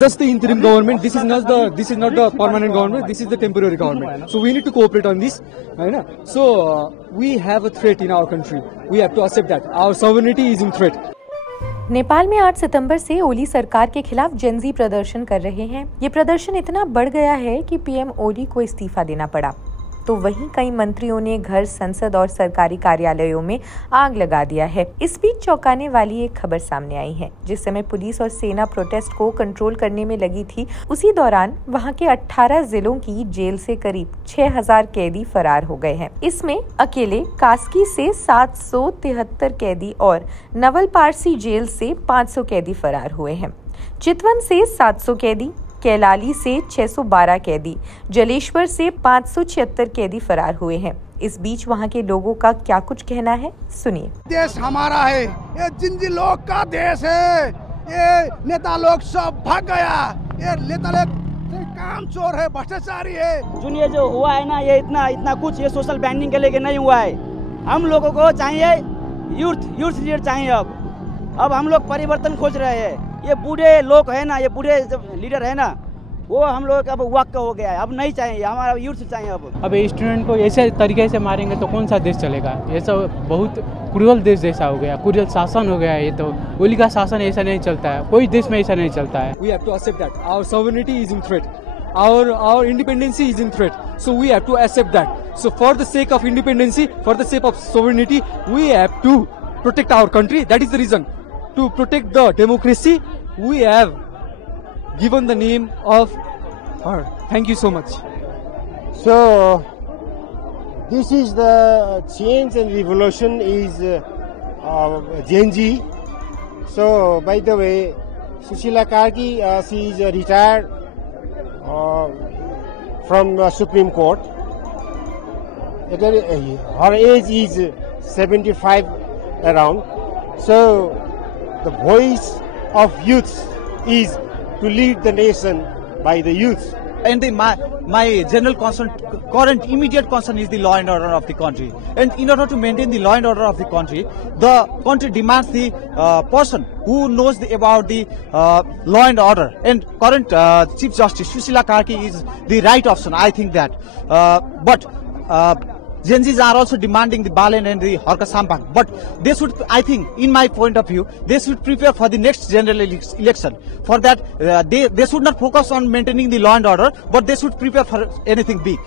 Just the interim government. This is not the permanent government. This is the temporary government. So we need to cooperate on this. So we have a threat in our country. We have to accept that our sovereignty is in threat. Nepal में 8 सितंबर से ओली सरकार के खिलाफ Gen Z प्रदर्शन कर रहे हैं। ये प्रदर्शन इतना बढ़ गया है कि पीएम ओली को इस्तीफा देना पड़ा। तो वहीं कई मंत्रियों ने घर, संसद और सरकारी कार्यालयों में आग लगा दिया है। इस बीच चौंकाने वाली एक खबर सामने आई है। जिस समय पुलिस और सेना प्रोटेस्ट को कंट्रोल करने में लगी थी, उसी दौरान वहां के 18 जिलों की जेल से करीब 6000 कैदी फरार हो गए हैं। इसमें अकेले कास्की से 773 कैदी और नवलपारसी जेल से 500 कैदी फरार हुए हैं। चितवन से 700 कैदी, कैलाली से 612 कैदी, जलेश्वर से 576 कैदी फरार हुए हैं। इस बीच वहां के लोगों का क्या कुछ कहना है, सुनिए। देश हमारा है, ये जिंजी लोग का देश है। ये नेता लोग सब भाग गया। ये नेता लोग काम चोर है, भ्रष्टाचारी है। जो ये जो हुआ है ना, ये इतना कुछ ये सोशल बैंडिंग के लेके नहीं हुआ है। हम लोगों को चाहिए यूथ लीडर चाहिए। अब हम लोग परिवर्तन खोज रहे हैं। ये बूढ़े लोग है ना, ये बूढ़े लीडर है ना, वो हम लोग अब वक्त हो गया है। अब नहीं चाहिए, हमारा यूथ चाहिए। अब स्टूडेंट को ऐसे तरीके से मारेंगे तो कौन सा देश चलेगा? ये सब बहुत क्रूरल देश जैसा हो गया, क्रूरल शासन हो गया है। ये तो ओली का शासन ऐसा नहीं चलता है, कोई देश में ऐसा नहीं चलता है। We have to accept that our sovereignty is in threat, our independence is in threat. So we have to accept that. So for the sake of independence, for the sake of sovereignty, we have to protect our country. That is the reason. To protect the democracy, we have given the name of her. Thank you so much. So this is the change and revolution is Gen Z. So by the way, Sushila Karki, she is retired from Supreme Court. Again, her age is 75 around. So the voice of youth is to lead the nation by the youth. And my general concern, current immediate concern is the law and order of the country. And in order to maintain the law and order of the country demands the person who knows about the law and order. And current Chief Justice Sushila Karki is the right option, I think that. But Gen Zs are also demanding the Balen and the Harka Sampak. But they should, I think, in my point of view, they should prepare for the next general election. For that, they should not focus on maintaining the law and order, but they should prepare for anything big.